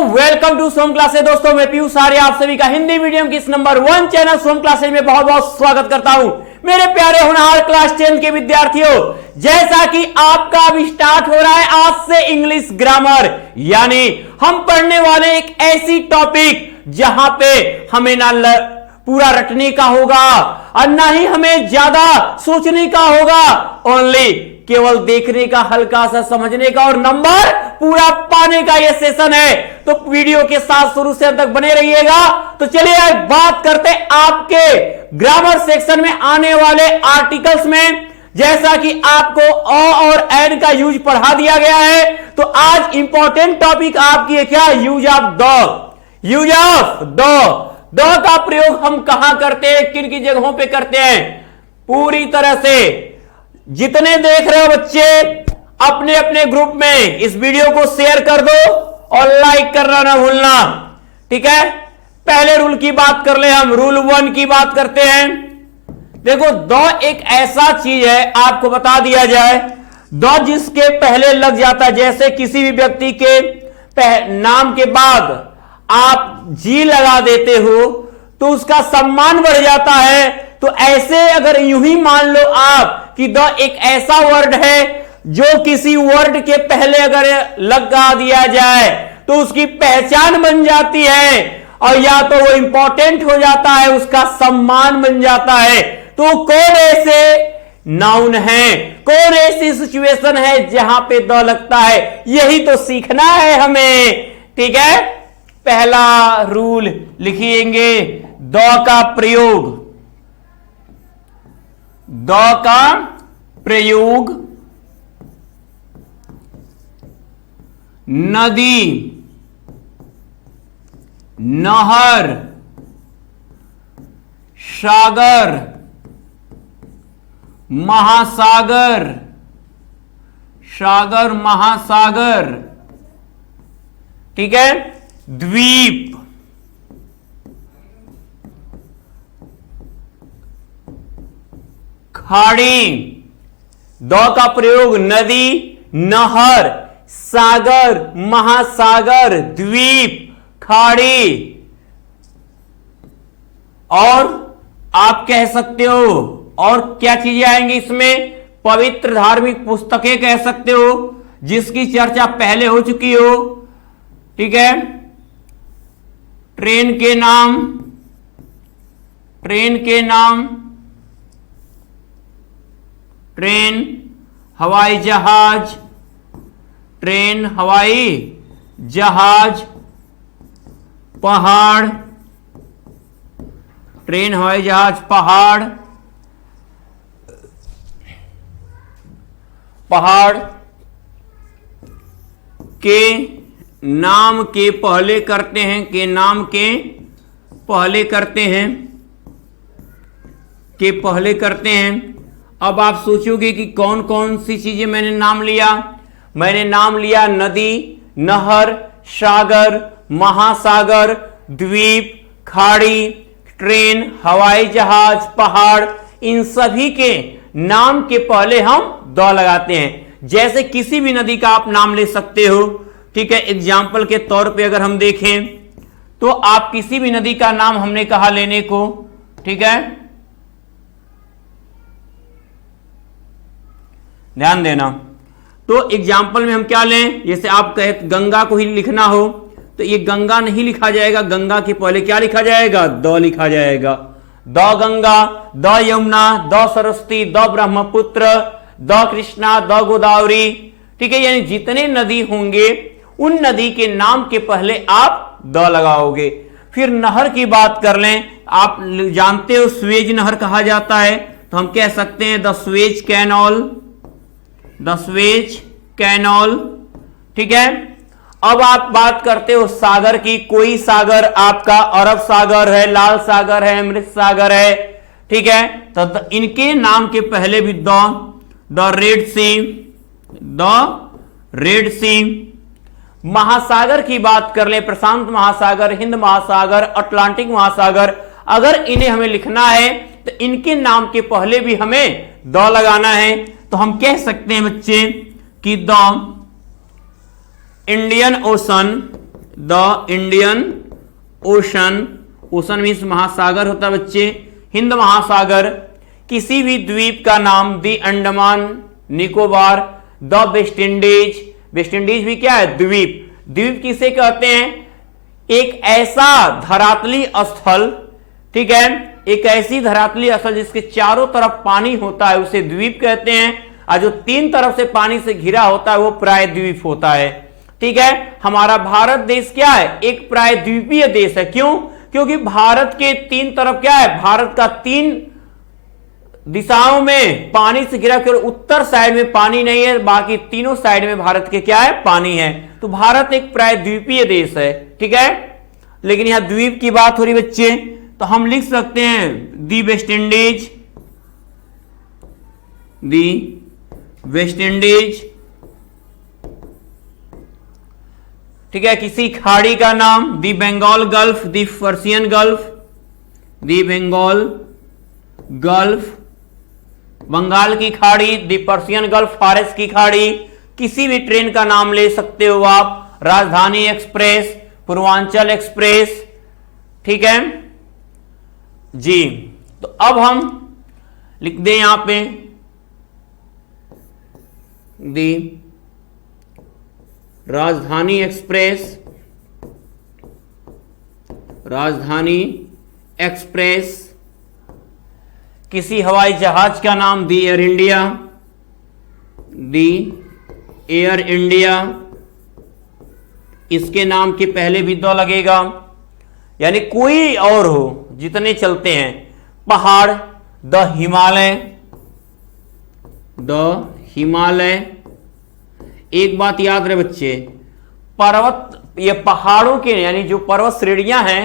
Welcome to Som classes. दोस्तों मैं पीयूष आर्य आप सभी का हिंदी मीडियम की इस नंबर 1 चैनल सोम क्लासेस में बहुत बहुत स्वागत करता हूं। मेरे प्यारे होनहार क्लास 10 के विद्यार्थियों, जैसा कि आपका अब स्टार्ट हो रहा है आज से इंग्लिश ग्रामर, यानी हम पढ़ने वाले एक ऐसी टॉपिक जहां पे हमें ना पूरा रटने का होगा और ना ही हमें ज्यादा सोचने का होगा, ओनली केवल देखने का, हल्का सा समझने का और नंबर पूरा पाने का यह सेशन है। तो वीडियो के साथ शुरू से अंत तक बने रहिएगा। तो चलिए यार बात करते आपके ग्रामर सेक्शन में आने वाले आर्टिकल्स में। जैसा कि आपको अ और एन का यूज पढ़ा दिया गया है, तो आज इंपॉर्टेंट टॉपिक आपकी है क्या? Use of the. Use of the का प्रयोग हम कहां करते हैं, किन की जगहों पे करते हैं? पूरी तरह से जितने देख रहे हो बच्चे अपने अपने ग्रुप में इस वीडियो को शेयर कर दो और लाइक करना ना भूलना, ठीक है। पहले रूल की बात कर ले, हम रूल 1 की बात करते हैं। देखो द एक ऐसा चीज है, आपको बता दिया जाए, द जिसके पहले लग जाता है, जैसे किसी भी व्यक्ति के नाम के बाद आप जी लगा देते हो तो उसका सम्मान बढ़ जाता है। तो ऐसे अगर यूं ही मान लो आप कि द एक ऐसा वर्ड है जो किसी वर्ड के पहले अगर लगा दिया जाए तो उसकी पहचान बन जाती है, और या तो वो इंपॉर्टेंट हो जाता है, उसका सम्मान बन जाता है। तो कौन ऐसे नाउन है, कौन ऐसी सिचुएशन है जहां पे द लगता है, यही तो सीखना है हमें, ठीक है। पहला रूल लिखिएंगे, द का प्रयोग। द का प्रयोग नदी, नहर, सागर, महासागर, सागर महासागर, ठीक है, द्वीप, खाड़ी। द का प्रयोग नदी, नहर, सागर, महासागर, द्वीप, खाड़ी। और आप कह सकते हो और क्या चीजें आएंगी इसमें? पवित्र धार्मिक पुस्तकें कह सकते हो जिसकी चर्चा पहले हो चुकी हो, ठीक है। ट्रेन के नाम, ट्रेन के नाम, ट्रेन, हवाई जहाज, ट्रेन, हवाई जहाज, पहाड़, ट्रेन, हवाई जहाज, पहाड़, पहाड़ के नाम के पहले करते हैं, के नाम के पहले करते हैं, के पहले करते हैं। अब आप सोचोगे कि कौन कौन सी चीजें मैंने नाम लिया? मैंने नाम लिया नदी, नहर, सागर, महासागर, द्वीप, खाड़ी, ट्रेन, हवाई जहाज, पहाड़। इन सभी के नाम के पहले हम द लगाते हैं। जैसे किसी भी नदी का आप नाम ले सकते हो, ठीक है। एग्जाम्पल के तौर पे अगर हम देखें तो आप किसी भी नदी का नाम हमने कहा लेने को, ठीक है, ध्यान देना। तो एग्जाम्पल में हम क्या लें, जैसे आप कहे गंगा को ही लिखना हो तो ये गंगा नहीं लिखा जाएगा, गंगा के पहले क्या लिखा जाएगा? द लिखा जाएगा। The Ganga, the Yamuna, the Saraswati, the Brahmaputra, the Krishna, the Godavari, ठीक है। यानी जितने नदी होंगे उन नदी के नाम के पहले आप द लगाओगे। फिर नहर की बात कर लें, आप जानते हो स्वेज नहर कहा जाता है, तो हम कह सकते हैं the Suez canal, the Suez canal, ठीक है। अब आप बात करते हो सागर की, कोई सागर आपका अरब सागर है, लाल सागर है, अमृत सागर है, ठीक है। तो इनके नाम के पहले भी the Red Sea, the Red Sea. महासागर की बात कर ले, प्रशांत महासागर, हिंद महासागर, अटलांटिक महासागर, अगर इन्हें हमें लिखना है तो इनके नाम के पहले भी हमें द लगाना है। तो हम कह सकते हैं बच्चे कि the Indian ocean, the Indian ocean, ocean means महासागर होता है बच्चे, हिंद महासागर। किसी भी द्वीप का नाम the Andaman Nicobar, the West Indies, West Indies भी क्या है द्वीप, द्वीप किसे कहते हैं, एक ऐसा धरातली स्थल, ठीक है, एक ऐसी धरातली स्थल जिसके चारों तरफ पानी होता है उसे द्वीप कहते हैं, और जो तीन तरफ से पानी से घिरा होता है वो प्रायद्वीप होता है। ठीक है, हमारा भारत देश क्या है, एक प्रायद्वीपीय देश है। क्यों? क्योंकि भारत के तीन तरफ क्या है, भारत का तीन दिशाओं में पानी से घिरा, केवल उत्तर साइड में पानी नहीं है, बाकी तीनों साइड में भारत के क्या है, पानी है। तो भारत एक प्रायद्वीपीय देश है। ठीक है, लेकिन यहां द्वीप की बात हो रही बच्चे, तो हम लिख सकते हैं दी वेस्ट इंडीज, दी वेस्ट इंडीज। ठीक है, किसी खाड़ी का नाम दी बंगाल गल्फ, दी पर्सियन गल्फ, दी बंगाल गल्फ, बंगाल की खाड़ी, दी पर्सियन गल्फ, फारस की खाड़ी। किसी भी ट्रेन का नाम ले सकते हो आप, राजधानी एक्सप्रेस, पूर्वांचल एक्सप्रेस। ठीक है जी, तो अब हम लिख दें यहां पे दी राजधानी एक्सप्रेस, राजधानी एक्सप्रेस। किसी हवाई जहाज का नाम दी एयर इंडिया, दी एयर इंडिया। इसके नाम के पहले भी दो लगेगा, यानी कोई और हो, जितने चलते हैं। पहाड़ द हिमालय, द हिमालय। एक बात याद रहे बच्चे, पर्वत, ये पहाड़ों के यानी जो पर्वत श्रेणियां हैं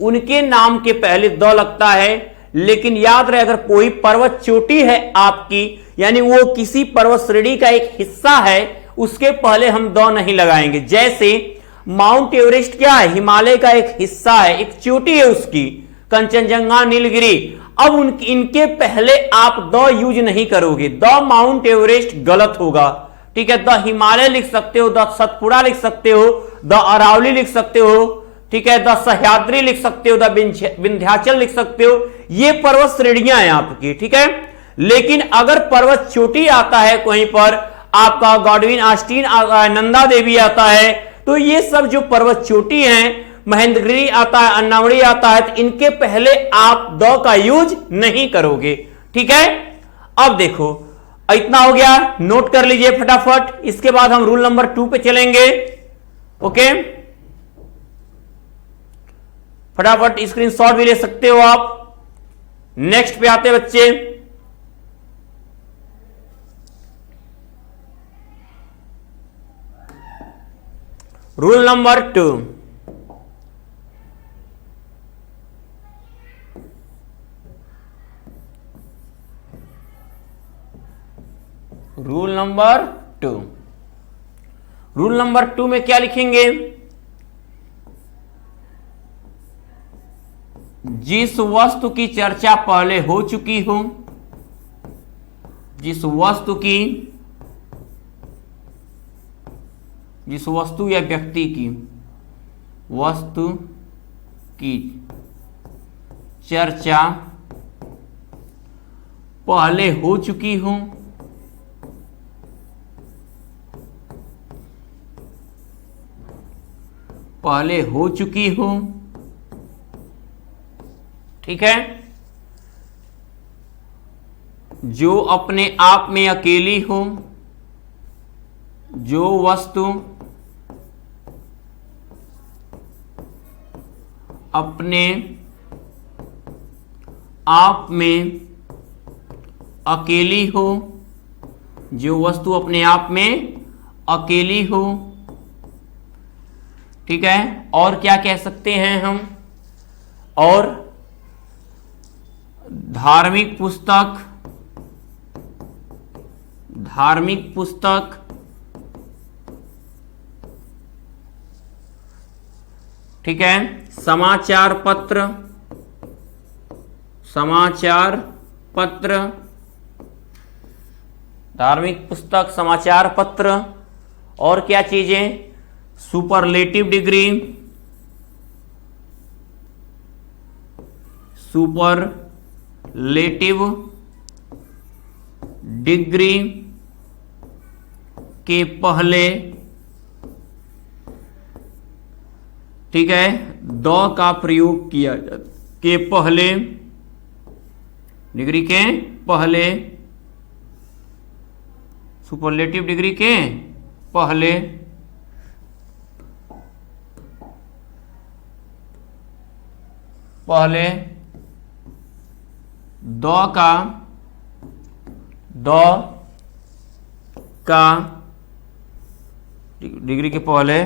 उनके नाम के पहले द लगता है, लेकिन याद रहे अगर कोई पर्वत चोटी है आपकी, यानी वो किसी पर्वत श्रेणी का एक हिस्सा है, उसके पहले हम द नहीं लगाएंगे। जैसे माउंट एवरेस्ट क्या है, हिमालय का एक हिस्सा है, एक चोटी है उसकी, कंचनजंगा, नीलगिरी। अब इनके पहले आप द यूज नहीं करोगे, द माउंट एवरेस्ट गलत होगा। ठीक है, द हिमालय लिख सकते हो, द सतपुड़ा लिख सकते हो, द अरावली लिख सकते हो, ठीक है, द सह्याद्री लिख सकते हो, द विंध्याचल लिख सकते हो। ये पर्वत श्रेणियां हैं आपकी। ठीक है, लेकिन अगर पर्वत चोटी आता है कहीं पर, आपका गॉडविन आस्टीन आता है, नंदा देवी आता है, तो ये सब जो पर्वत चोटी हैं, महेंद्रगिरी आता है, अन्नावड़ी आता है, तो इनके पहले आप द का यूज नहीं करोगे। ठीक है, अब देखो इतना हो गया, नोट कर लीजिए फटाफट। इसके बाद हम रूल नंबर 2 पे चलेंगे। ओके, फटाफट स्क्रीनशॉट भी ले सकते हो आप। नेक्स्ट पे आते बच्चे, rule number 2। Rule number 2, rule number 2 में क्या लिखेंगे, जिस वस्तु की चर्चा पहले हो चुकी हो, जिस वस्तु या व्यक्ति की, वस्तु की चर्चा पहले हो चुकी हो, पहले हो चुकी हो। ठीक है, जो अपने आप में अकेली हो, जो वस्तु अपने आप में अकेली हो, जो वस्तु अपने आप में अकेली हो। ठीक है, और क्या कह सकते हैं हम, और धार्मिक पुस्तक, धार्मिक पुस्तक, ठीक है, समाचार पत्र, समाचार पत्र, धार्मिक पुस्तक, समाचार पत्र। और क्या चीजें, सुपरलेटिव डिग्री, सुपरलेटिव डिग्री के पहले, ठीक है, द का प्रयोग किया जाता, के पहले, डिग्री के पहले, सुपरलेटिव डिग्री के पहले पहले द का डिग्री के पहले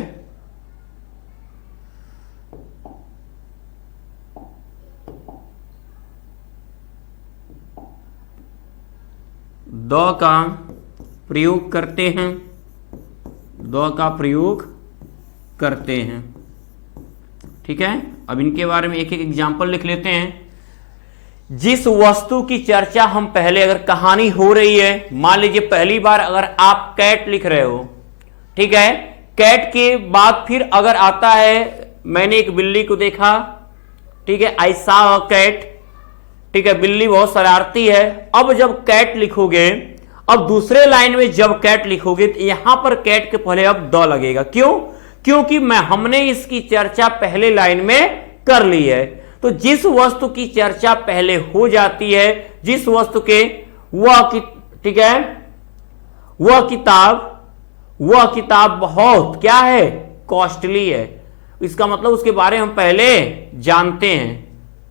द का प्रयोग करते हैं, द का प्रयोग करते हैं। ठीक है, अब इनके बारे में एक एक एग्जाम्पल लिख लेते हैं। जिस वस्तु की चर्चा हम पहले, अगर कहानी हो रही है, मान लीजिए पहली बार अगर आप कैट लिख रहे हो, ठीक है, कैट के बाद फिर अगर आता है मैंने एक बिल्ली को देखा, ठीक है, आई सॉ अ कैट, ठीक है, बिल्ली बहुत शरारती है। अब जब कैट लिखोगे, अब दूसरे लाइन में जब कैट लिखोगे तो यहां पर कैट के पहले अब द लगेगा। क्यों? क्योंकि हमने इसकी चर्चा पहले लाइन में कर ली है। तो जिस वस्तु की चर्चा पहले हो जाती है, जिस वस्तु के ठीक है, वह किताब बहुत क्या है, कॉस्टली है। इसका मतलब उसके बारे में हम पहले जानते हैं।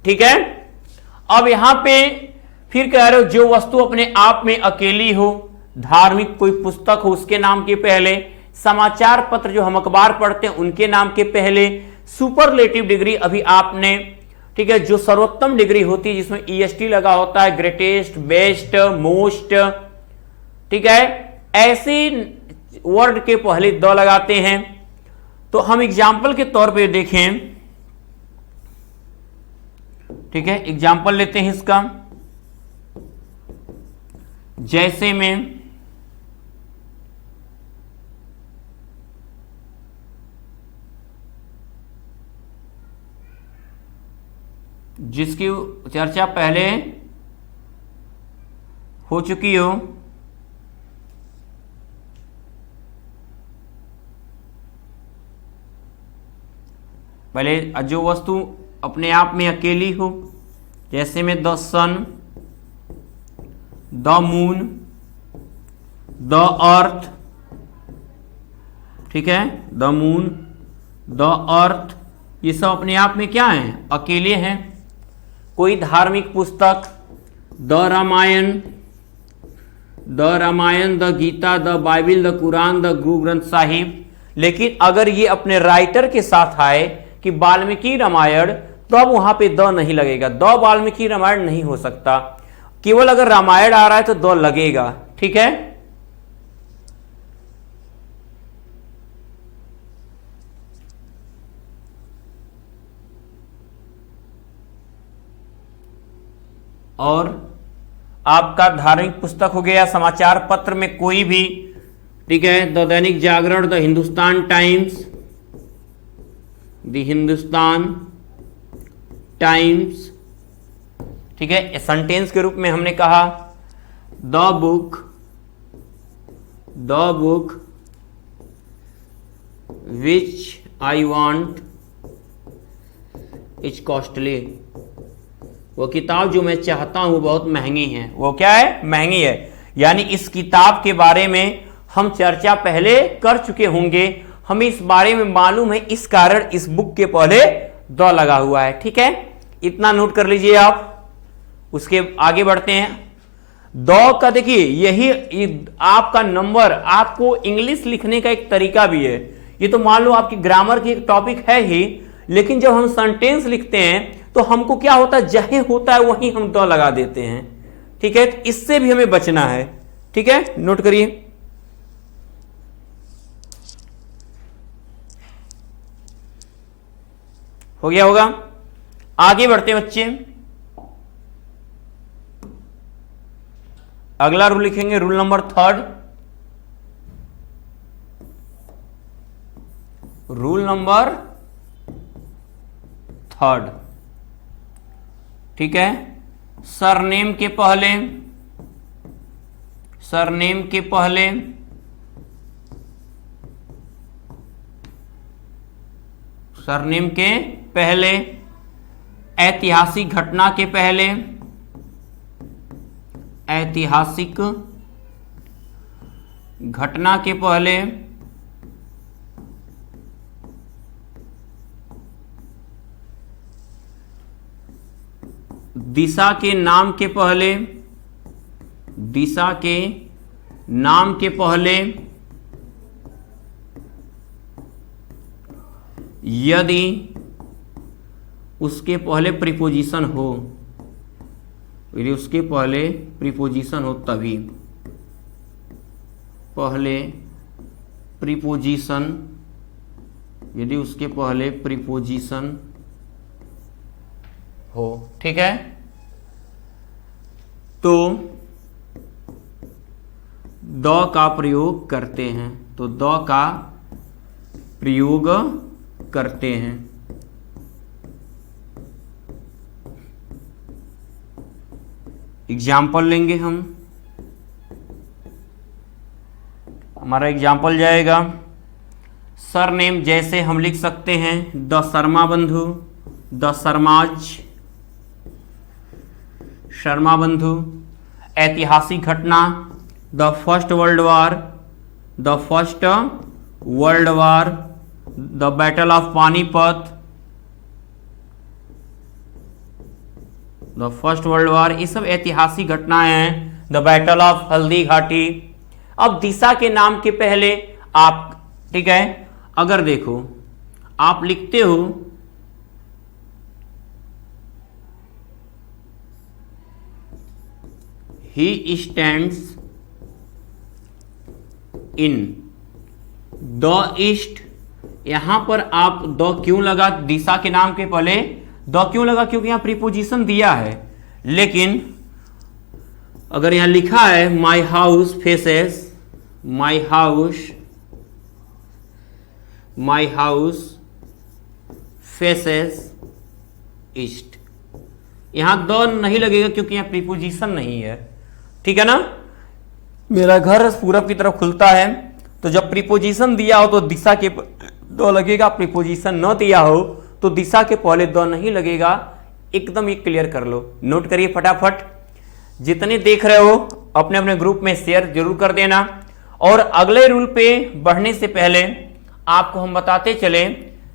ठीक है, अब यहां पे फिर कह रहे हो जो वस्तु अपने आप में अकेली हो, धार्मिक कोई पुस्तक हो उसके नाम के पहले, समाचार पत्र जो हम अखबार पढ़ते हैं उनके नाम के पहले, सुपरलेटिव डिग्री अभी आपने, ठीक है, जो सर्वोत्तम डिग्री होती है जिसमें ईएसटी लगा होता है, ग्रेटेस्ट, बेस्ट, मोस्ट, ठीक है, ऐसे वर्ड के पहले द लगाते हैं। तो हम एग्जाम्पल के तौर पे देखें, ठीक है, एग्जाम्पल लेते हैं इसका। जैसे में जिसकी चर्चा पहले हो चुकी हो, पहले जो वस्तु अपने आप में अकेली हो, जैसे में the sun, the moon, the earth, ठीक है, द मून, द अर्थ, ये सब अपने आप में क्या हैं, अकेले हैं। कोई धार्मिक पुस्तक, the Ramayana, the Gita, the Bible, the Quran, the Guru Granth Sahib. लेकिन अगर ये अपने राइटर के साथ आए कि वाल्मीकि रामायण, तो अब वहां पे द नहीं लगेगा, द वाल्मीकि रामायण नहीं हो सकता। केवल अगर रामायण आ रहा है तो द लगेगा। ठीक है, और आपका धार्मिक पुस्तक हो गया, समाचार पत्र में कोई भी, ठीक है, the Dainik Jagran, the Hindustan Times, the Hindustan Times, ठीक है। सेंटेंस के रूप में हमने कहा the book which I want is costly, वो किताब जो मैं चाहता हूं बहुत महंगी है। वो क्या है, महंगी है। यानी इस किताब के बारे में हम चर्चा पहले कर चुके होंगे, हमें इस बारे में मालूम है, इस कारण इस बुक के पहले द लगा हुआ है। ठीक है, इतना नोट कर लीजिए आप। उसके आगे बढ़ते हैं। द का देखिए, यही आपका नंबर, आपको इंग्लिश लिखने का एक तरीका भी है। ये तो मान लो आपकी ग्रामर की एक टॉपिक है ही, लेकिन जब हम सेंटेंस लिखते हैं तो हमको क्या होता है, जहीं होता है वहीं हम द लगा देते हैं। ठीक है, तो इससे भी हमें बचना है। ठीक है, नोट करिए। हो गया होगा। आगे बढ़ते हैं बच्चे। अगला रूल लिखेंगे, रूल नंबर 3। रूल नंबर 3, ठीक है। सरनेम के पहले ऐतिहासिक घटना के पहले दिशा के नाम के पहले यदि उसके पहले प्रीपोजिशन हो, तभी यदि उसके पहले प्रीपोजिशन हो, ठीक है। तो द का प्रयोग करते हैं, एग्जाम्पल लेंगे हम। हमारा एग्जाम्पल जाएगा सरनेम, जैसे हम लिख सकते हैं द शर्मा बंधु, शर्मा बंधु। ऐतिहासिक घटना the first world war, the battle of Panipat, the first world war, ये सब ऐतिहासिक घटनाएं हैं। The battle of Haldi Ghati. अब दिशा के नाम के पहले आप, ठीक है, अगर देखो आप लिखते हो he stands in the east, यहां पर आप द क्यों लगा, दिशा के नाम के पहले द क्यों लगा, क्योंकि यहां प्रीपोजिशन दिया है। लेकिन अगर यहां लिखा है माई हाउस फेसेस ईस्ट, यहां द नहीं लगेगा क्योंकि यहां प्रीपोजिशन नहीं है, ठीक है ना। मेरा घर पूरब की तरफ खुलता है, तो जब प्रीपोजिशन दिया हो तो दिशा के दो लगेगा, प्रीपोजिशन न दिया हो तो दिशा के पहले दो नहीं लगेगा। एकदम ये क्लियर कर लो, नोट करिए फटाफट। जितने देख रहे हो अपने अपने ग्रुप में शेयर जरूर कर देना। और अगले रूल पे बढ़ने से पहले आपको हम बताते चले,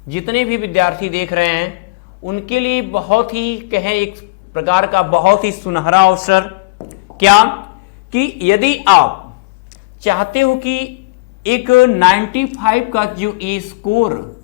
जितने भी विद्यार्थी देख रहे हैं उनके लिए बहुत ही कहें एक प्रकार का बहुत ही सुनहरा अवसर, क्या कि यदि आप चाहते हो कि एक 95 का जो ये स्कोर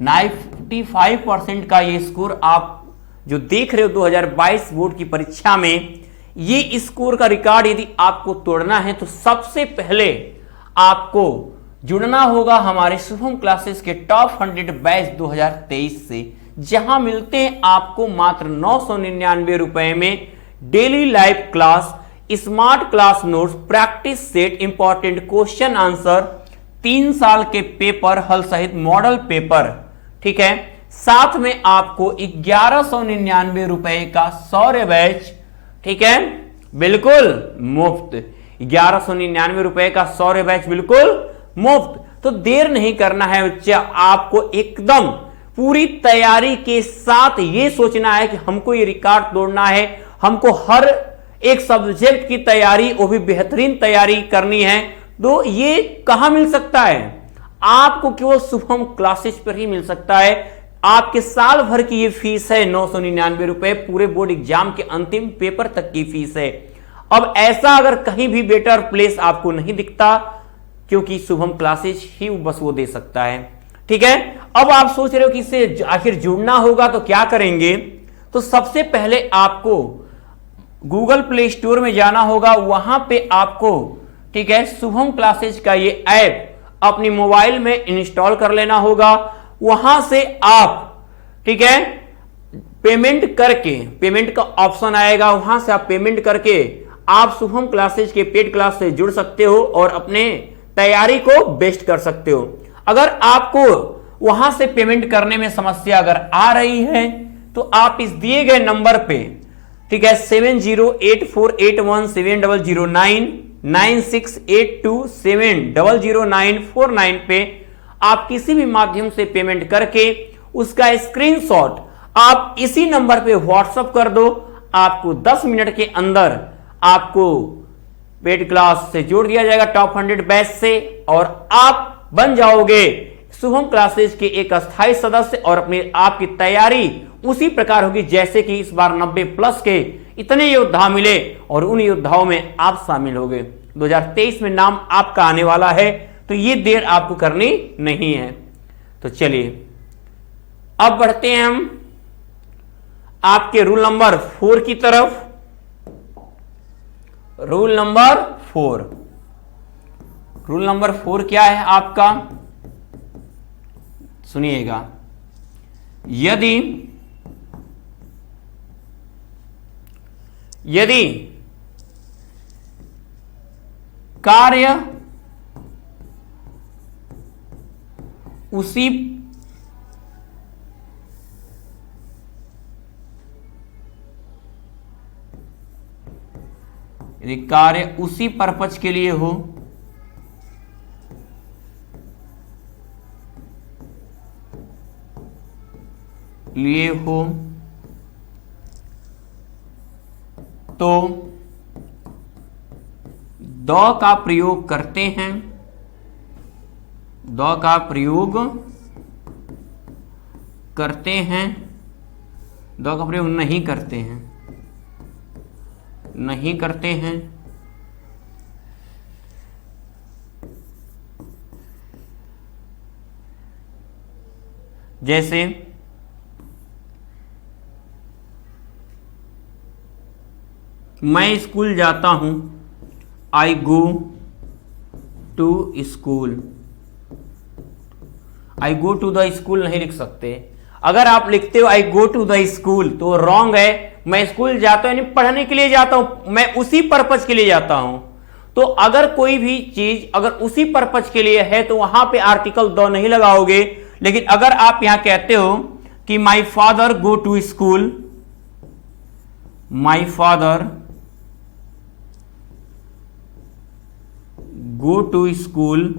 95% का ये स्कोर आप जो देख रहे हो 2022 बोर्ड की परीक्षा में, ये स्कोर का रिकॉर्ड यदि आपको तोड़ना है तो सबसे पहले आपको जुड़ना होगा हमारे शुभम क्लासेस के टॉप 100 बैच 2023 से, जहां मिलते हैं आपको मात्र 999 रुपए में daily live class, smart class notes, practice set, important question answer, 3 साल के पेपर हल सहित मॉडल पेपर, ठीक है। साथ में आपको 1199 रुपए का सौर्य बैच, ठीक है, बिल्कुल मुफ्त। 1199 रुपए का सौर्य बैच बिल्कुल मुफ्त। तो देर नहीं करना है बच्चा, आपको एकदम पूरी तैयारी के साथ ये सोचना है कि हमको ये रिकॉर्ड तोड़ना है, हमको हर एक सब्जेक्ट की तैयारी, वो भी बेहतरीन तैयारी करनी है। तो ये कहां मिल सकता है आपको? केवल शुभम क्लासेस पर ही मिल सकता है। आपके साल भर की ये फीस है 999 रुपए, पूरे बोर्ड एग्जाम के अंतिम पेपर तक की फीस है। अब ऐसा अगर कहीं भी बेटर प्लेस आपको नहीं दिखता, क्योंकि शुभम क्लासेस ही बस वो दे सकता है, ठीक है। अब आप सोच रहे हो कि इससे आखिर जुड़ना होगा तो क्या करेंगे? तो सबसे पहले आपको गूगल प्ले स्टोर में जाना होगा, वहां पे आपको, ठीक है, शुभम क्लासेस का ये ऐप अपनी मोबाइल में इंस्टॉल कर लेना होगा। वहां से आप, ठीक है, पेमेंट करके, पेमेंट का ऑप्शन आएगा, वहां से आप पेमेंट करके आप शुभम क्लासेस के पेड क्लास से जुड़ सकते हो और अपने तैयारी को बेस्ट कर सकते हो। अगर आपको वहां से पेमेंट करने में समस्या अगर आ रही है तो आप इस दिए गए नंबर पे, ठीक है, 7084817009 9682700949 पे आप किसी भी माध्यम से पेमेंट करके उसका स्क्रीनशॉट आप इसी नंबर पे व्हाट्सएप कर दो। आपको 10 मिनट के अंदर आपको पेड क्लास से जोड़ दिया जाएगा टॉप 100 बैच से, और आप बन जाओगे शुभम क्लासेज के एक अस्थायी सदस्य, और अपनी आपकी तैयारी उसी प्रकार होगी जैसे कि इस बार 90+ के इतने योद्धा मिले और उन योद्धाओं में आप शामिल हो गए। 2023 में नाम आपका आने वाला है, तो ये देर आपको करनी नहीं है। तो चलिए अब बढ़ते हैं हम आपके रूल नंबर 4 की तरफ। रूल नंबर 4, रूल नंबर 4 क्या है आपका, सुनिएगा। यदि कार्य उसी पर्पज के लिए हो, तो द का प्रयोग करते हैं, द का प्रयोग करते हैं, द का प्रयोग नहीं करते हैं, नहीं करते हैं। जैसे मैं स्कूल जाता हूं, I go to school. I go to the school नहीं लिख सकते। अगर आप लिखते हो I go to the school तो रॉन्ग है। मैं स्कूल जाता हूं यानी पढ़ने के लिए जाता हूं, मैं उसी पर्पज के लिए जाता हूं। तो अगर कोई भी चीज अगर उसी पर्पज के लिए है तो वहां पे आर्टिकल द नहीं लगाओगे। लेकिन अगर आप यहां कहते हो कि my father go to school, my father go to school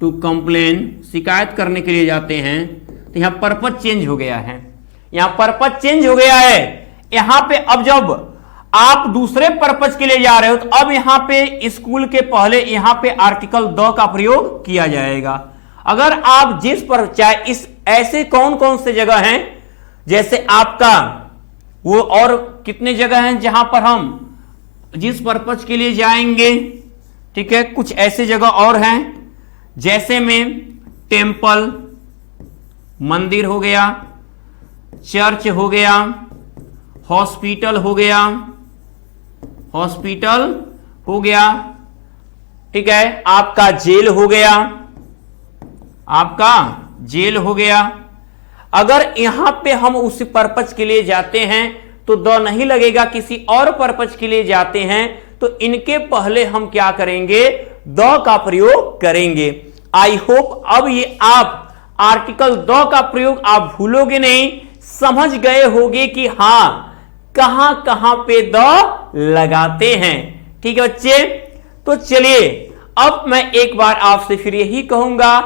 to complain, शिकायत करने के लिए जाते हैं, तो यहां पर्पज चेंज हो गया है, यहां पर्पज चेंज हो गया है। यहां पे अब जब आप दूसरे पर्पज के लिए जा रहे हो तो अब यहां पे स्कूल के पहले यहां पे आर्टिकल द का प्रयोग किया जाएगा। अगर आप जिस पर चाहे इस ऐसे कौन कौन से जगह हैं, जैसे आपका वो और कितने जगह हैं जहां पर हम जिस पर्पज के लिए जाएंगे, ठीक है, कुछ ऐसे जगह और हैं जैसे में टेंपल, मंदिर हो गया, चर्च हो गया, हॉस्पिटल हो गया, हॉस्पिटल हो गया, ठीक है, आपका जेल हो गया, आपका जेल हो गया। अगर यहां पे हम उस पर्पज के लिए जाते हैं तो द नहीं लगेगा, किसी और पर्पज के लिए जाते हैं तो इनके पहले हम क्या करेंगे, द का प्रयोग करेंगे। आई होप अब ये आप आर्टिकल द का प्रयोग आप भूलोगे नहीं, समझ गए होगे कि हां कहां कहां पे द लगाते हैं। ठीक है बच्चे, तो चलिए अब मैं एक बार आपसे फिर यही कहूंगा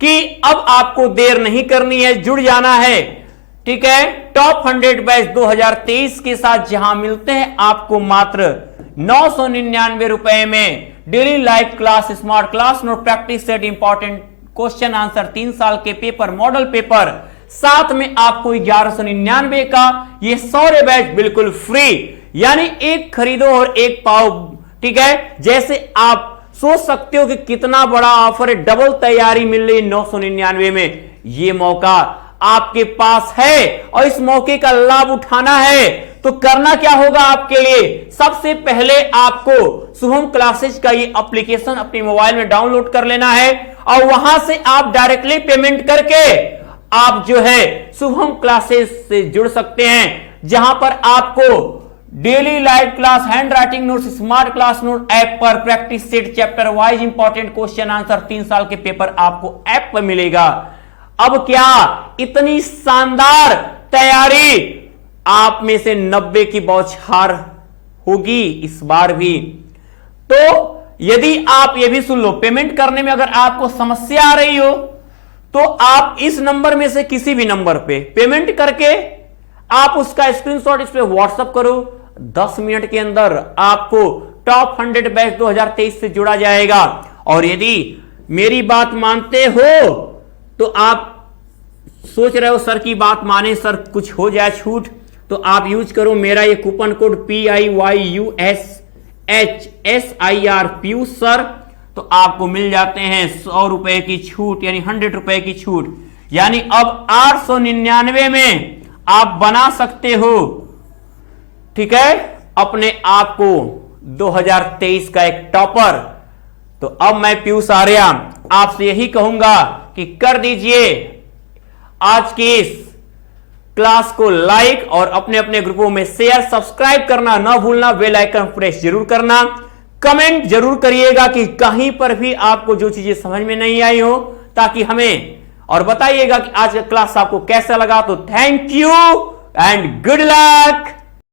कि अब आपको देर नहीं करनी है, जुड़ जाना है। ठीक है, टॉप 100 बैच 2023 के साथ जहां मिलते हैं आपको मात्र 999 रुपए में daily live class, smart class, note, practice set, important question answer, 3 साल के पेपर, मॉडल पेपर, साथ में आपको 1199 का ये सौर्य बैच बिल्कुल फ्री, यानी एक खरीदो और एक पाओ। ठीक है, जैसे आप सोच सकते हो कि कितना बड़ा ऑफर है, डबल तैयारी मिल रही 999 में। ये मौका आपके पास है और इस मौके का लाभ उठाना है तो करना क्या होगा आपके लिए, सबसे पहले आपको शुभम क्लासेज का ये एप्लीकेशन अपने मोबाइल में डाउनलोड कर लेना है और वहां से आप डायरेक्टली पेमेंट करके आप जो है शुभम क्लासेज से जुड़ सकते हैं, जहां पर आपको daily live class, handwriting notes, smart class note app पर practice set, chapter wise important question answer, 3 साल के पेपर आपको ऐप पर मिलेगा। अब क्या इतनी शानदार तैयारी आप में से 90 की बौछार होगी इस बार भी? तो यदि आप ये भी सुन लो, पेमेंट करने में अगर आपको समस्या आ रही हो तो आप इस नंबर में से किसी भी नंबर पे पेमेंट करके आप उसका स्क्रीनशॉट इस पे व्हाट्सएप करो। 10 मिनट के अंदर आपको टॉप 100 बैच 2023 से जुड़ा जाएगा। और यदि मेरी बात मानते हो तो आप सोच रहे हो सर की बात माने, सर कुछ हो जाए छूट, तो आप यूज करो मेरा ये coupon code PIYUSHSIR Piyush sir, तो आपको मिल जाते हैं 100 रुपए की छूट, यानी 100 रुपए की छूट। यानी अब 899 में आप बना सकते हो, ठीक है, अपने आप को 2023 का एक टॉपर। तो अब मैं पीयूष आर्या आपसे यही कहूंगा कि कर दीजिए आज की इस क्लास को लाइक और अपने अपने ग्रुपों में शेयर, सब्सक्राइब करना ना भूलना, बेल आइकन प्रेस जरूर करना, कमेंट जरूर करिएगा कि कहीं पर भी आपको जो चीजें समझ में नहीं आई हो, ताकि हमें और बताइएगा कि आज का क्लास आपको कैसा लगा। तो thank you and good luck.